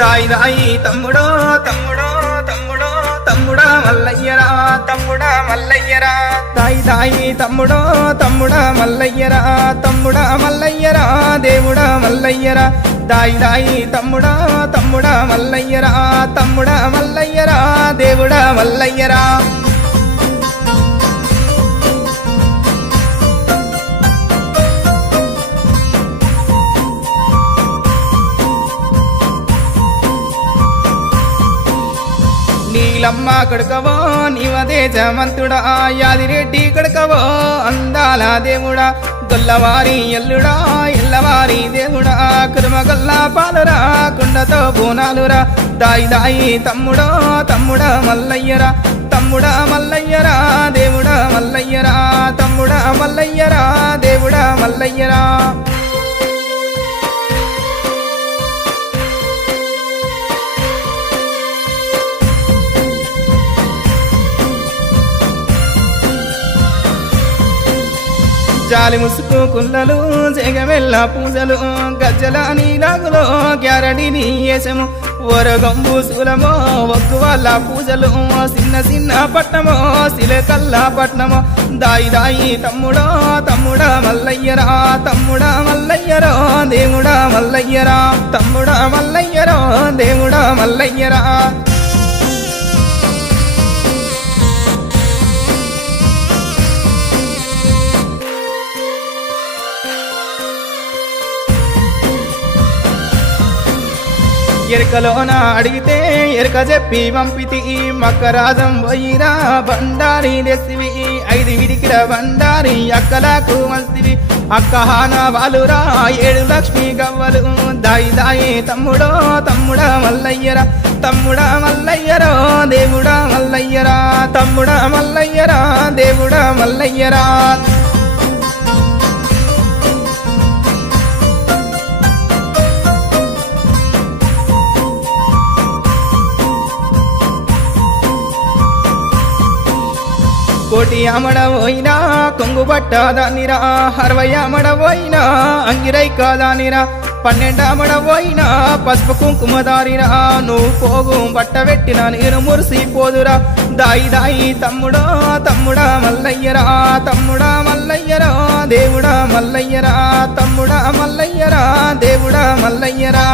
దాయి దాయి తమ్ముడో తమ్ముడో తమ్ముడో తమ్ముడా మల్లయ్యరా తమ్ముడా మల్లయ్యరా దాయి దాయి తమ్ముడో తమ్ముడా మల్లయ్యరా తమ్ముడా మల్లయ్యరా దేవుడా మల్లయ్యరా దాయి దాయి తమ్ముడా తమ్ముడా మల్లయ్యరా తమ్ముడా మల్లయ్యరా దేవుడా మల్లయ్యరా నీలమ్మ కడుకవో నీవదే జమంతుడా యాదిరెడ్డి కడుకవో అందాల దేవుడా గొల్లవారి ఎల్లుడా ఎల్లవారి దేవుడా కురుమగల్లా పాలురా కుండతో బోనాలురా దాయి దాయి తమ్ముడో తమ్ముడా మల్లయ్యరా తమ్ముడా మల్లయ్యరా దేవుడా మల్లయ్యరా తమ్ముడా మల్లయ్యరా దేవుడా మల్లయ్యరా జాలి ముసుకు కుల్లలు జగమెల్ల పూజలు గజ్జల నీలాగులో గ్యారడిని వేసము ఒరగంబు శూలమో ఒగ్గు వాళ్ళ పూజలు చిన్న చిన్న పట్నమో సిలకల్లా పట్నమో దాయి దాయి తమ్ముడో తమ్ముడా మల్లయ్యరా తమ్ముడా మల్లయ్యరో దేవుడా మల్లయ్యరా తమ్ముడా మల్లయ్యరో దేవుడా మల్లయ్యరా ఎరకలోన అడిగితే ఎరక చెప్పి పంపితి మక్కరాజం పోయిరా బండారి తెసివి 5 విడికిల బండారి అక్కలకు మల్సివి అక్కహాన వాలురా 7 లక్ష్మి గవ్వలు దాయి దాయి తమ్ముడో తమ్ముడా మల్లయ్యరా తమ్ముడా మల్లయ్యరో దేవుడా మల్లయ్యరా తమ్ముడా మల్లయ్యరా దేవుడా మల్లయ్యరా కోటి అమడవోయినా కొంగు పట్టదానిరా 60 అమడవోయినా అంగిరై కాదానిరా 12 అమడవోయినా పసుపు కుంకుమదారిరా నువ్వు పోగు బట్ట పెట్టిన నేను మురిసిపోదురా దాయి దాయి తమ్ముడో తమ్ముడా మల్లయ్యరా తమ్ముడా మల్లయ్యరా దేవుడా మల్లయ్యరా తమ్ముడా మల్లయ్యరా దేవుడా మల్లయ్యరా